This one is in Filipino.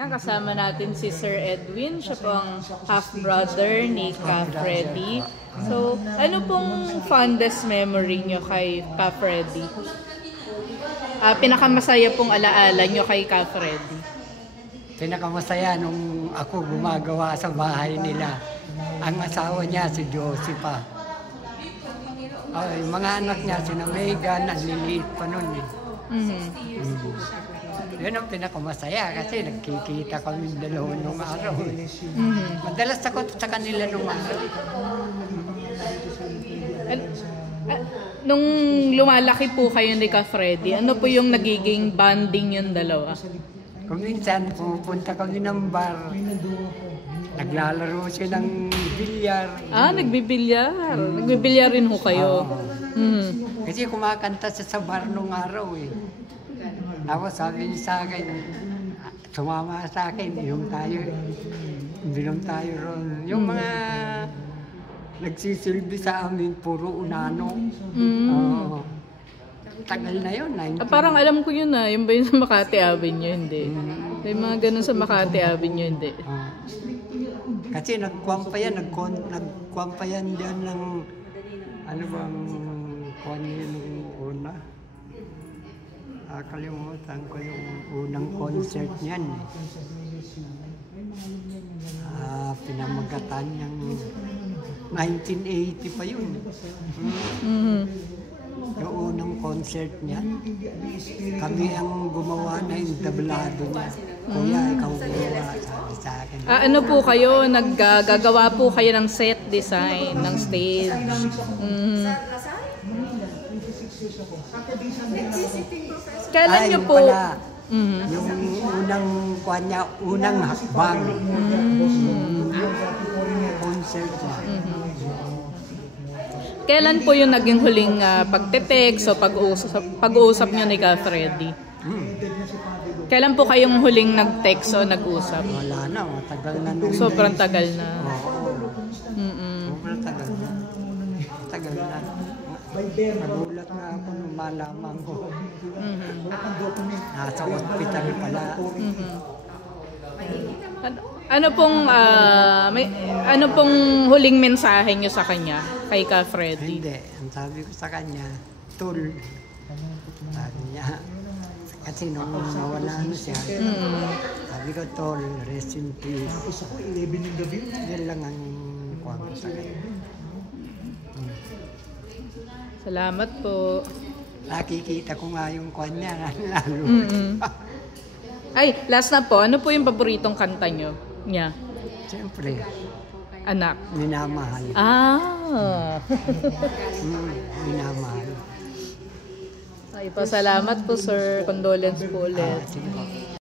Ayan, kasama natin si Sir Edwin. Siya po ang half-brother ni Ka Freddy. So, ano pong fondest memory nyo kay Ka Freddy? Pinakamasaya pong alaala nyo kay Ka Freddy? Pinakamasaya nung ako gumagawa sa bahay nila. Ang asawa niya si Josepha. Ay, mga anak niya, sina Megan, ang liliit pa nun eh. Yun ang pinakamasaya kasi nagkikita kami dalawa nung araw. Madalas ako sa kanila nung araw. Nung lumalaki po kayo ni Ka Freddy, ano po yung nagiging bonding yung dalawa? Kung minsan pupunta kami ng bar, naglalaro siya ng bilyar. Nagbibilyar. Nagbibilyar rin ho kayo. Kasi kumakanta siya sa bar nung araw eh. Tapos sabi niya sa akin, sumama sa akin, inom tayo ron. Yung mga nagsisilbi sa amin, puro unano. Tagal na yun. Parang alam ko yun yung ba yun sa Makati Avenue, hindi? May mga ganun sa Makati Avenue, hindi? Kasi nagkuwang pa yan dyan ng, ano bang, kuwan yun nung una? Kalimutan ko yung unang concert niyan. Pinamagatan niyang 1980 pa yun. Yung unang concert niya, kami ang gumawa na yung tablado niya. Kuya, ikaw gumawa, sabi sa akin. Ano po kayo, naggagawa po kayo ng set design, ng stage? Kailan niyo po? Yung unang kuwan niya, unang hakbang. Concert niya. Kailan po yung naging huling pagte-text o pag-uusap niyo ni Ka Freddy? Kailan po kayong huling nag-text o nag-usap? Wala na, matagal na nung... Sobrang tagal na. Sobrang tagal na. Tagal na. Nagulat na ako nung malaman ko. Nasa hospital pala. Ano pong huling mensahe niyo sa kanya, kay Ka Freddy? Hindi, ang sabi ko sa kanya, Tol. Sabi niya, kasi nung nawala na siya, sabi ko, Tol, rest in peace. Yan lang ang kuha ko sa kanya. Salamat po. Nakikita ko nga yung kuha niya, lalo. Ay, last na po, ano po yung paboritong kanta niya? Siyempre. Anak. Minamahal. Minamahal. Ay, pasalamat po sir. Condolence po ulit. Sige po.